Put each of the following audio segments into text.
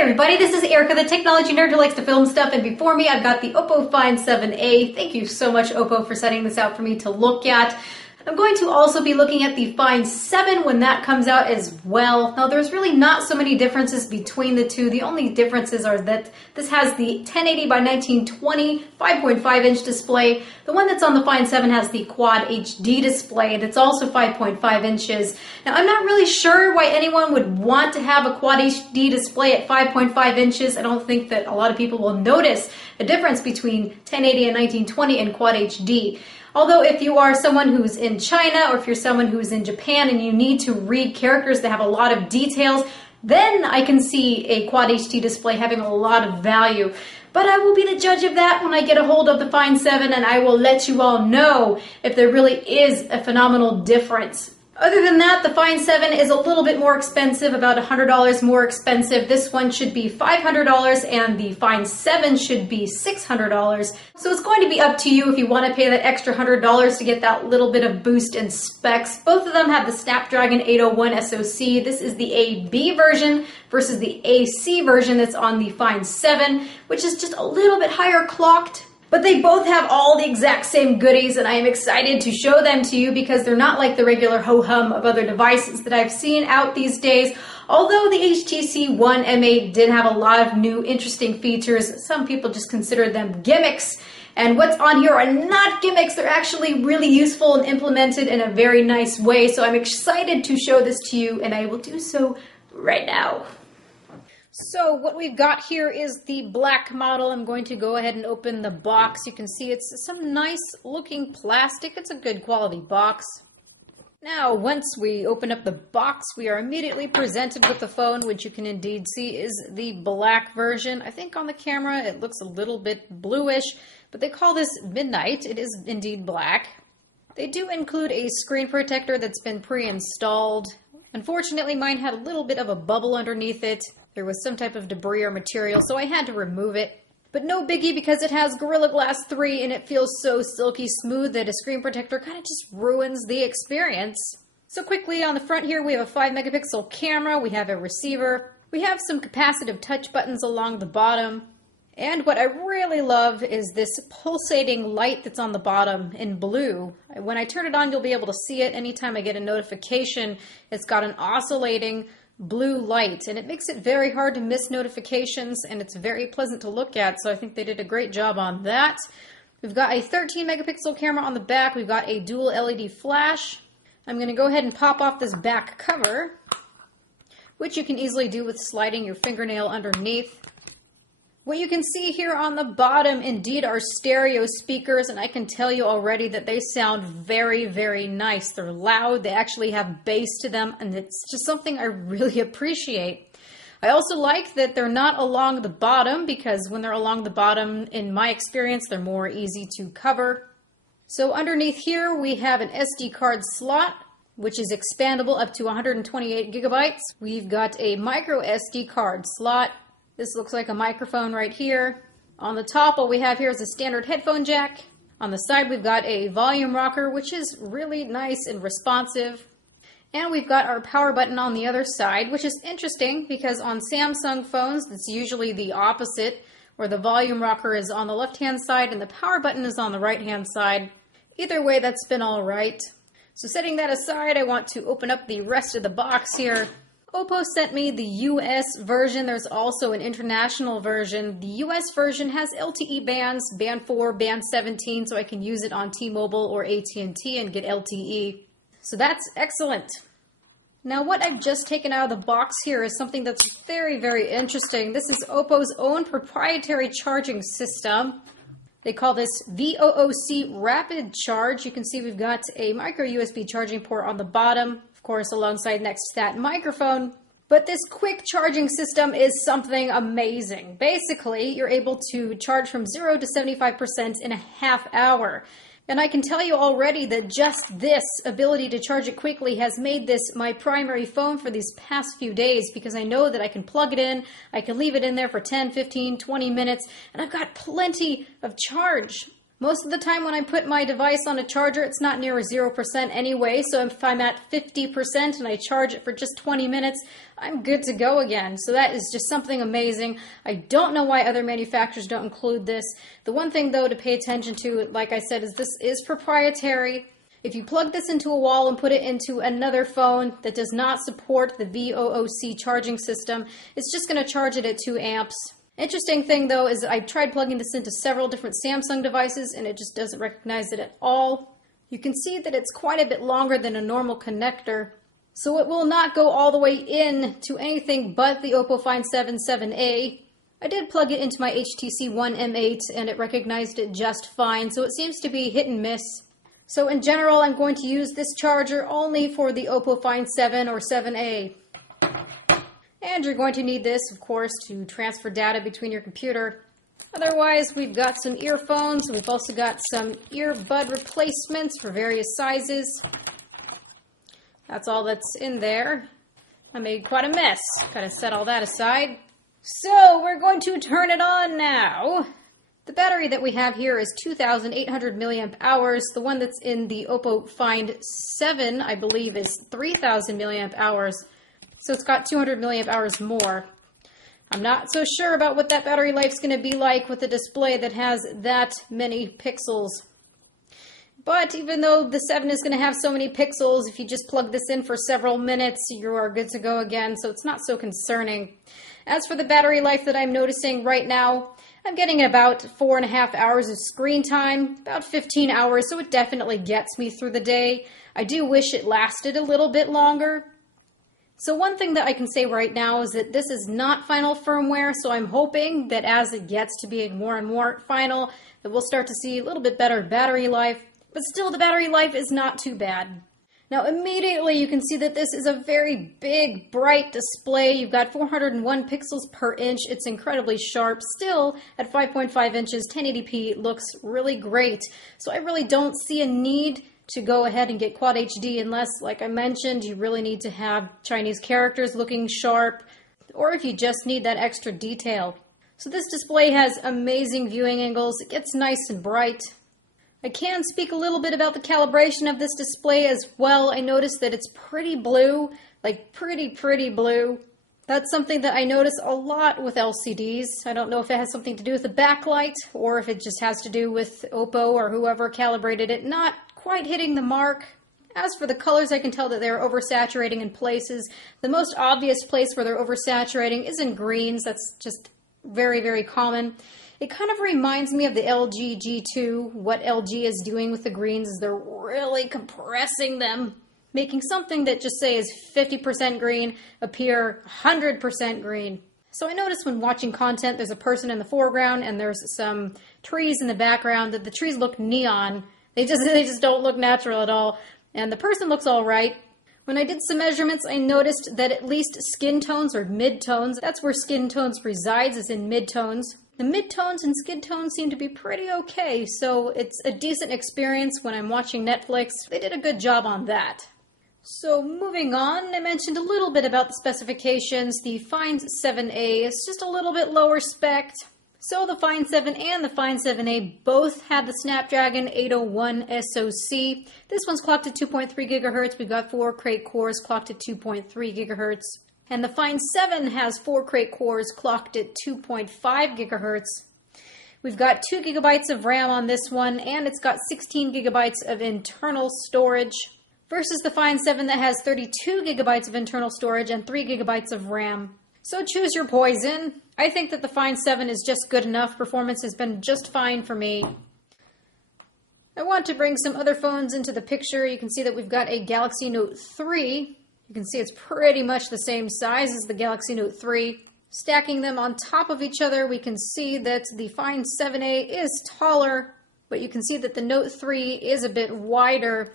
Hey everybody, this is Erica, the technology nerd who likes to film stuff, and before me I've got the Oppo Find 7a. Thank you so much, Oppo, for setting this out for me to look at. I'm going to also be looking at the Find 7 when that comes out as well. Now, there's really not so many differences between the two. The only differences are that this has the 1080 by 1920 5.5-inch display. The one that's on the Find 7 has the Quad HD display, and it's also 5.5 inches. Now, I'm not really sure why anyone would want to have a Quad HD display at 5.5 inches. I don't think that a lot of people will notice a difference between 1080 and 1920 and Quad HD. Although if you are someone who's in China or if you're someone who's in Japan and you need to read characters that have a lot of details, then I can see a Quad HD display having a lot of value. But I will be the judge of that when I get a hold of the Find 7, and I will let you all know if there really is a phenomenal difference. Other than that, the Find 7 is a little bit more expensive, about $100 more expensive. This one should be $500 and the Find 7 should be $600. So it's going to be up to you if you want to pay that extra $100 to get that little bit of boost in specs. Both of them have the Snapdragon 801 SoC. This is the AB version versus the AC version that's on the Find 7, which is just a little bit higher clocked. But they both have all the exact same goodies, and I am excited to show them to you because they're not like the regular ho-hum of other devices that I've seen out these days. Although the HTC One M8 did have a lot of new interesting features, some people just consider them gimmicks. And what's on here are not gimmicks, they're actually really useful and implemented in a very nice way. So I'm excited to show this to you, and I will do so right now. So what we've got here is the black model. I'm going to go ahead and open the box. You can see it's some nice looking plastic. It's a good quality box. Now, once we open up the box, we are immediately presented with the phone, which you can indeed see is the black version. I think on the camera it looks a little bit bluish, but they call this midnight. It is indeed black. They do include a screen protector that's been pre-installed. Unfortunately, mine had a little bit of a bubble underneath it. There was some type of debris or material, so I had to remove it. But no biggie because it has Gorilla Glass 3 and it feels so silky smooth that a screen protector kind of just ruins the experience. So quickly, on the front here we have a 5 megapixel camera, we have a receiver, we have some capacitive touch buttons along the bottom. And what I really love is this pulsating light that's on the bottom in blue. When I turn it on, you'll be able to see it. Anytime I get a notification, it's got an oscillating blue light, and it makes it very hard to miss notifications, and it's very pleasant to look at, so I think they did a great job on that. We've got a 13 megapixel camera on the back. We've got a dual LED flash. I'm going to go ahead and pop off this back cover, which you can easily do with sliding your fingernail underneath. What you can see here on the bottom indeed are stereo speakers, and I can tell you already that they sound very, very nice. They're loud, they actually have bass to them, and it's just something I really appreciate. I also like that they're not along the bottom, because when they're along the bottom, in my experience, they're more easy to cover. So underneath here we have an SD card slot, which is expandable up to 128 gigabytes. We've got a micro SD card slot. This looks like a microphone right here. On the top, all we have here is a standard headphone jack. On the side, we've got a volume rocker, which is really nice and responsive. And we've got our power button on the other side, which is interesting because on Samsung phones, it's usually the opposite, where the volume rocker is on the left-hand side and the power button is on the right-hand side. Either way, that's been all right. So setting that aside, I want to open up the rest of the box here. Oppo sent me the US version. There's also an international version. The US version has LTE bands, band 4, band 17, so I can use it on T-Mobile or AT&T and get LTE. So that's excellent. Now what I've just taken out of the box here is something that's very, very interesting. This is Oppo's own proprietary charging system. They call this VOOC Rapid Charge. You can see we've got a micro USB charging port on the bottom, of course, alongside next to that microphone. But this quick charging system is something amazing. Basically, you're able to charge from 0 to 75% in a half hour. And I can tell you already that just this ability to charge it quickly has made this my primary phone for these past few days, because I know that I can plug it in, I can leave it in there for 10, 15, 20 minutes, and I've got plenty of charge. Most of the time when I put my device on a charger, it's not near 0% anyway, so if I'm at 50% and I charge it for just 20 minutes, I'm good to go again. So that is just something amazing. I don't know why other manufacturers don't include this. The one thing though to pay attention to, like I said, is this is proprietary. If you plug this into a wall and put it into another phone that does not support the VOOC charging system, it's just going to charge it at 2 amps. Interesting thing though is I tried plugging this into several different Samsung devices and it just doesn't recognize it at all. You can see that it's quite a bit longer than a normal connector, so it will not go all the way in to anything but the Oppo Find 7 7A. I did plug it into my HTC One M8 and it recognized it just fine, so it seems to be hit and miss. So in general, I'm going to use this charger only for the Oppo Find 7 or 7A. And you're going to need this, of course, to transfer data between your computer. Otherwise, we've got some earphones. We've also got some earbud replacements for various sizes. That's all that's in there. I made quite a mess. Gotta set all that aside. So we're going to turn it on now. The battery that we have here is 2,800 milliamp hours. The one that's in the Oppo Find 7, I believe, is 3,000 milliamp hours. So it's got 200 milliamp hours more. I'm not so sure about what that battery life's going to be like with a display that has that many pixels. But even though the 7 is going to have so many pixels, if you just plug this in for several minutes, you are good to go again, so it's not so concerning. As for the battery life that I'm noticing right now, I'm getting about 4.5 hours of screen time, about 15 hours, so it definitely gets me through the day. I do wish it lasted a little bit longer. So one thing that I can say right now is that this is not final firmware, so I'm hoping that as it gets to being more and more final, that we'll start to see a little bit better battery life, but still the battery life is not too bad. Now immediately you can see that this is a very big, bright display. You've got 401 pixels per inch. It's incredibly sharp. Still, at 5.5 inches, 1080p looks really great. So I really don't see a need to go ahead and get Quad HD unless, like I mentioned, you really need to have Chinese characters looking sharp, or if you just need that extra detail. So this display has amazing viewing angles. It gets nice and bright. I can speak a little bit about the calibration of this display as well. I noticed that it's pretty blue, like pretty blue. That's something that I notice a lot with LCDs. I don't know if it has something to do with the backlight or if it just has to do with Oppo or whoever calibrated it not quite hitting the mark. As for the colors, I can tell that they're oversaturating in places. The most obvious place where they're oversaturating is in greens. That's just very common. It kind of reminds me of the LG G2. What LG is doing with the greens is they're really compressing them, making something that just say is 50% green appear 100% green. So I noticed when watching content, there's a person in the foreground and there's some trees in the background, that the trees look neon. They just don't look natural at all. And the person looks all right. When I did some measurements, I noticed that at least skin tones or mid-tones, that's where skin tones resides, is in mid-tones. The mid-tones and skin tones seem to be pretty okay, so it's a decent experience when I'm watching Netflix. They did a good job on that. So moving on, I mentioned a little bit about the specifications. The Find 7A is just a little bit lower spec. So the Find 7 and the Find 7A both have the Snapdragon 801 SoC. This one's clocked at 2.3 GHz. We've got 4 Crate cores clocked at 2.3 GHz. And the Find 7 has 4 Crate cores clocked at 2.5 GHz. We've got 2 GB of RAM on this one, and it's got 16 GB of internal storage, versus the Find 7 that has 32 GB of internal storage and 3 GB of RAM. So choose your poison. I think that the Find 7 is just good enough. Performance has been just fine for me. I want to bring some other phones into the picture. You can see that we've got a Galaxy Note 3. You can see it's pretty much the same size as the Galaxy Note 3. Stacking them on top of each other, we can see that the Find 7A is taller, but you can see that the Note 3 is a bit wider.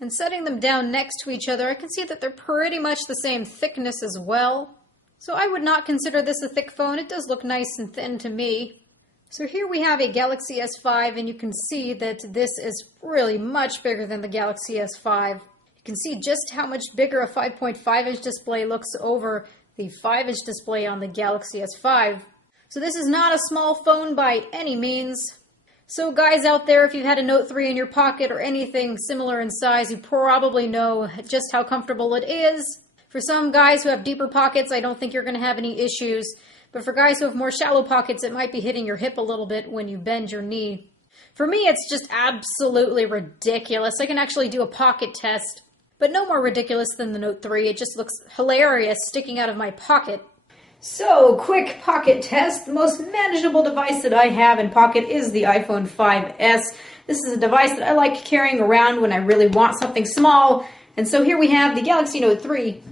And setting them down next to each other, I can see that they're pretty much the same thickness as well. So I would not consider this a thick phone. It does look nice and thin to me. So here we have a Galaxy S5, and you can see that this is really much bigger than the Galaxy S5. You can see just how much bigger a 5.5-inch display looks over the 5-inch display on the Galaxy S5. So this is not a small phone by any means. So guys out there, if you've had a Note 3 in your pocket or anything similar in size, you probably know just how comfortable it is. For some guys who have deeper pockets, I don't think you're going to have any issues. But for guys who have more shallow pockets, it might be hitting your hip a little bit when you bend your knee. For me, it's just absolutely ridiculous. I can actually do a pocket test, but no more ridiculous than the Note 3. It just looks hilarious sticking out of my pocket. So, quick pocket test. The most manageable device that I have in pocket is the iPhone 5S. This is a device that I like carrying around when I really want something small. And so here we have the Galaxy Note 3.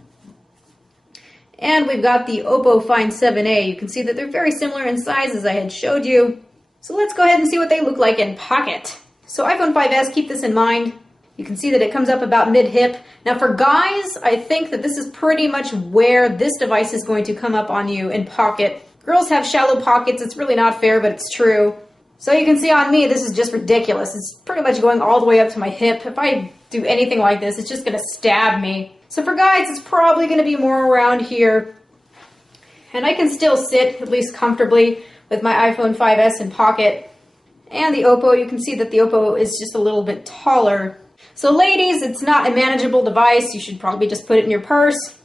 And we've got the Oppo Find 7a. You can see that they're very similar in size as I had showed you. So let's go ahead and see what they look like in pocket. So iPhone 5S, keep this in mind. You can see that it comes up about mid-hip. Now for guys, I think that this is pretty much where this device is going to come up on you in pocket. Girls have shallow pockets. It's really not fair, but it's true. So you can see on me, this is just ridiculous. It's pretty much going all the way up to my hip. If I do anything like this, it's just going to stab me. So for guys, it's probably going to be more around here. And I can still sit, at least comfortably, with my iPhone 5S in pocket. And the Oppo, you can see that the Oppo is just a little bit taller. So ladies, it's not a manageable device. You should probably just put it in your purse.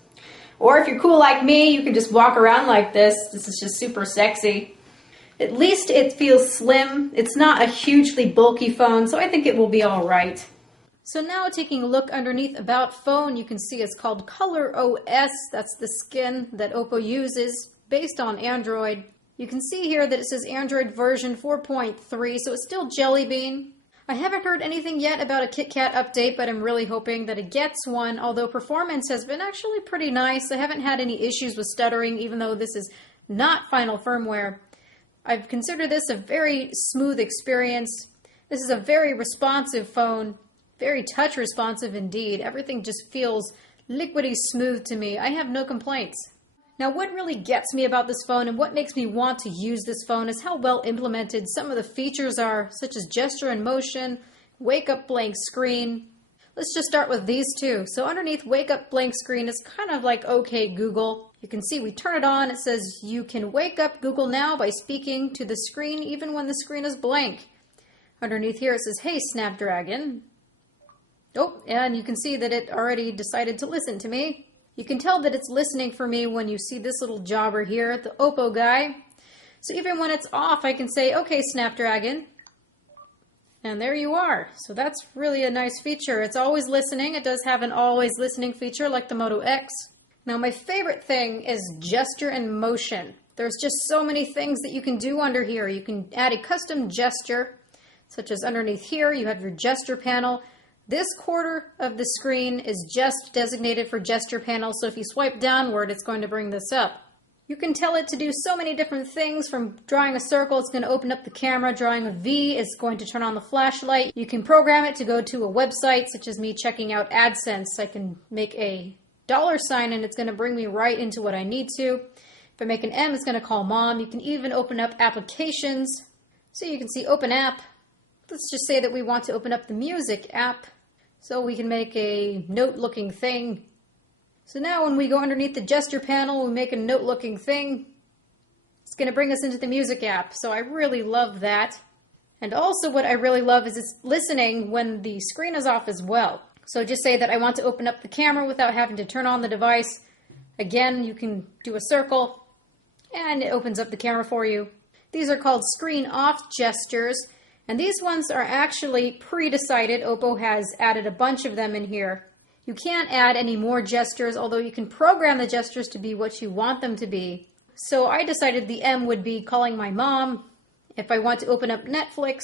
Or if you're cool like me, you can just walk around like this. This is just super sexy. At least it feels slim. It's not a hugely bulky phone, so I think it will be all right. So now taking a look underneath About Phone, you can see it's called Color OS. That's the skin that Oppo uses based on Android. You can see here that it says Android version 4.3, so it's still Jelly Bean. I haven't heard anything yet about a KitKat update, but I'm really hoping that it gets one, although performance has been actually pretty nice. I haven't had any issues with stuttering, even though this is not final firmware. I've considered this a very smooth experience. This is a very responsive phone, very touch responsive indeed. Everything just feels liquidy smooth to me. I have no complaints. Now, what really gets me about this phone and what makes me want to use this phone is how well implemented some of the features are, such as gesture and motion, wake up blank screen. Let's just start with these two. So underneath wake up blank screen, it's kind of like OK Google. You can see we turn it on. It says you can wake up Google now by speaking to the screen even when the screen is blank. Underneath here it says, hey Snapdragon. Oh, and you can see that it already decided to listen to me. You can tell that it's listening for me when you see this little jobber here, the Oppo guy. So even when it's off, I can say, okay, Snapdragon. And there you are. So that's really a nice feature. It's always listening. It does have an always listening feature like the Moto X. Now my favorite thing is gesture and motion. There's just so many things that you can do under here. You can add a custom gesture, such as underneath here, you have your gesture panel. This quarter of the screen is just designated for gesture panel, so if you swipe downward, it's going to bring this up. You can tell it to do so many different things. From drawing a circle, it's going to open up the camera. Drawing a V is going to turn on the flashlight. You can program it to go to a website, such as me checking out AdSense. I can make a $sign and it's going to bring me right into what I need to. If I make an M, it's going to call Mom. You can even open up applications. So you can see Open App. Let's just say that we want to open up the Music app. So we can make a note-looking thing. So now when we go underneath the gesture panel, we make a note-looking thing. It's going to bring us into the Music app. So I really love that. And also what I really love is it's listening when the screen is off as well. So just say that I want to open up the camera without having to turn on the device. Again, you can do a circle and it opens up the camera for you. These are called screen off gestures. And these ones are actually pre-decided. Oppo has added a bunch of them in here. You can't add any more gestures, although you can program the gestures to be what you want them to be. So I decided the M would be calling my mom. If I want to open up Netflix,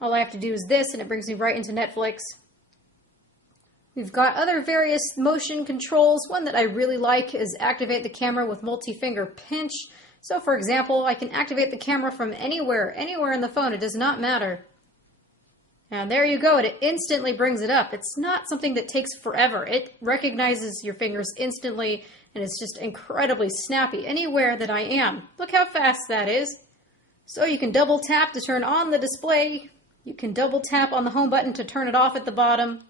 all I have to do is this and it brings me right into Netflix. We've got other various motion controls. One that I really like is activate the camera with multi-finger pinch. So for example, I can activate the camera from anywhere in the phone. It does not matter. And there you go. It instantly brings it up. It's not something that takes forever. It recognizes your fingers instantly and it's just incredibly snappy anywhere that I am. Look how fast that is. So you can double tap to turn on the display. You can double tap on the home button to turn it off at the bottom.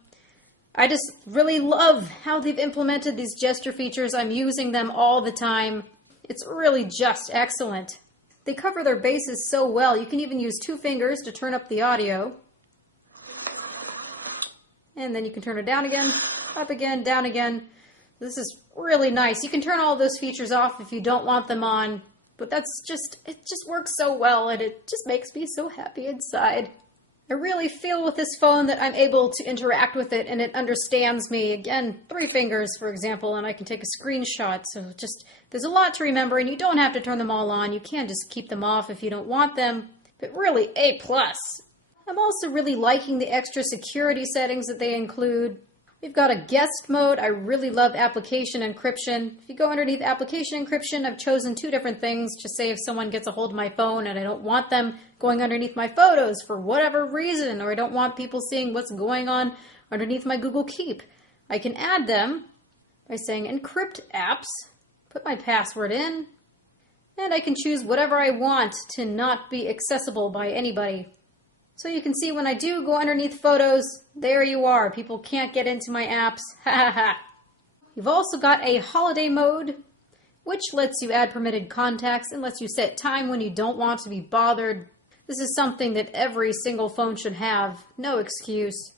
I just really love how they've implemented these gesture features. I'm using them all the time. It's really just excellent. They cover their bases so well. You can even use 2 fingers to turn up the audio. And then you can turn it down again, up again, down again. This is really nice. You can turn all those features off if you don't want them on, but it just works so well, and it just makes me so happy inside. I really feel with this phone that I'm able to interact with it and it understands me. Again, 3 fingers, for example, and I can take a screenshot. So there's a lot to remember, and you don't have to turn them all on. You can just keep them off if you don't want them, but really A+. I'm also really liking the extra security settings that they include. We've got a guest mode. I really love application encryption. If you go underneath application encryption, I've chosen 2 different things. Just say if someone gets a hold of my phone and I don't want them going underneath my photos for whatever reason, or I don't want people seeing what's going on underneath my Google Keep, I can add them by saying encrypt apps, put my password in, and I can choose whatever I want to not be accessible by anybody. So you can see when I do go underneath photos, there you are. People can't get into my apps. Ha ha ha. You've also got a holiday mode, which lets you add permitted contacts and lets you set time when you don't want to be bothered. This is something that every single phone should have. No excuse.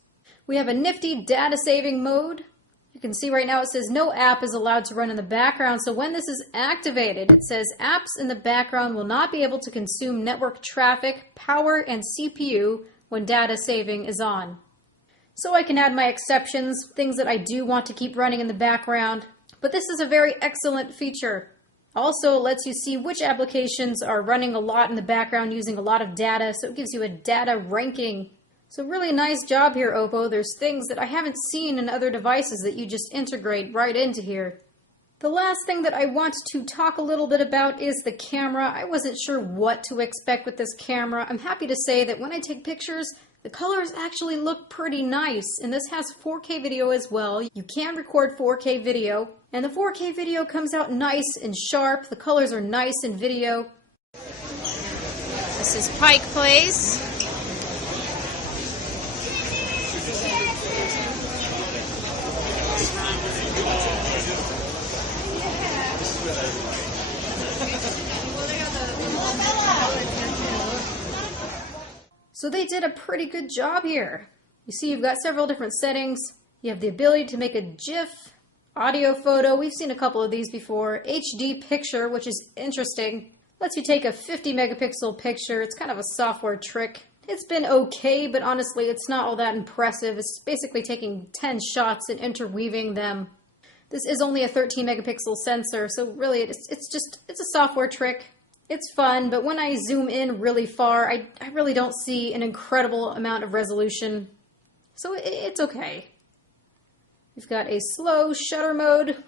We have a nifty data saving mode. You can see right now it says no app is allowed to run in the background. So when this is activated, it says apps in the background will not be able to consume network traffic, power, and CPU when data saving is on. So I can add my exceptions, things that I do want to keep running in the background. But this is a very excellent feature. Also, it lets you see which applications are running a lot in the background using a lot of data. So it gives you a data ranking. So really nice job here, Oppo. There's things that I haven't seen in other devices that you just integrate right into here. The last thing that I want to talk a little bit about is the camera. I wasn't sure what to expect with this camera. I'm happy to say that when I take pictures, the colors actually look pretty nice. And this has 4K video as well. You can record 4K video. And the 4K video comes out nice and sharp. The colors are nice in video. This is Pike Place. So they did a pretty good job here. You see you've got several different settings. You have the ability to make a GIF, audio photo. We've seen a couple of these before. HD picture, which is interesting. Lets you take a 50 megapixel picture. It's kind of a software trick. It's been okay, but honestly, it's not all that impressive. It's basically taking 10 shots and interweaving them. This is only a 13 megapixel sensor, so really it's a software trick. It's fun, but when I zoom in really far, I really don't see an incredible amount of resolution. So it's okay. We've got a slow shutter mode.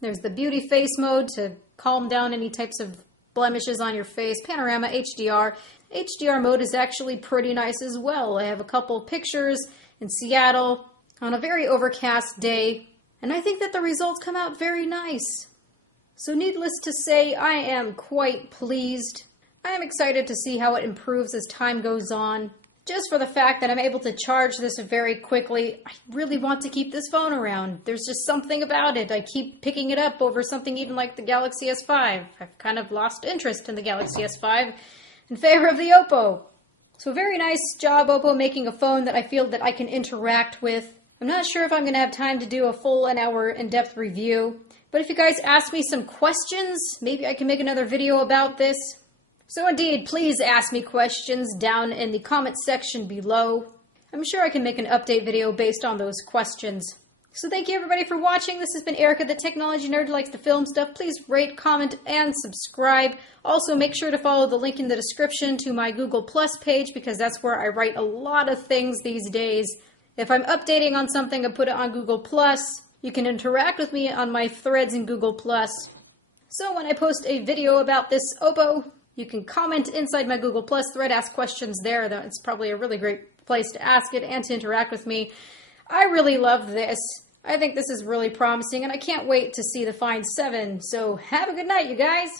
There's the beauty face mode to calm down any types of blemishes on your face. Panorama, HDR. HDR mode is actually pretty nice as well. I have a couple of pictures in Seattle on a very overcast day, and I think that the results come out very nice. So needless to say, I am quite pleased. I am excited to see how it improves as time goes on. Just for the fact that I'm able to charge this very quickly, I really want to keep this phone around. There's just something about it. I keep picking it up over something even like the Galaxy S5. I've kind of lost interest in the Galaxy S5 in favor of the Oppo. So very nice job, Oppo, making a phone that I feel that I can interact with. I'm not sure if I'm going to have time to do a full an hour in-depth review. But if you guys ask me some questions, maybe I can make another video about this. So indeed, please ask me questions down in the comment section below. I'm sure I can make an update video based on those questions. So thank you everybody for watching. This has been Erica, the technology nerd who likes to film stuff. Please rate, comment, and subscribe. Also make sure to follow the link in the description to my Google Plus page because that's where I write a lot of things these days. If I'm updating on something, I put it on Google Plus. You can interact with me on my threads in Google+. So when I post a video about this Oppo, you can comment inside my Google+ thread, ask questions there. It's probably a really great place to ask it and to interact with me. I really love this. I think this is really promising, and I can't wait to see the Find 7. So have a good night, you guys.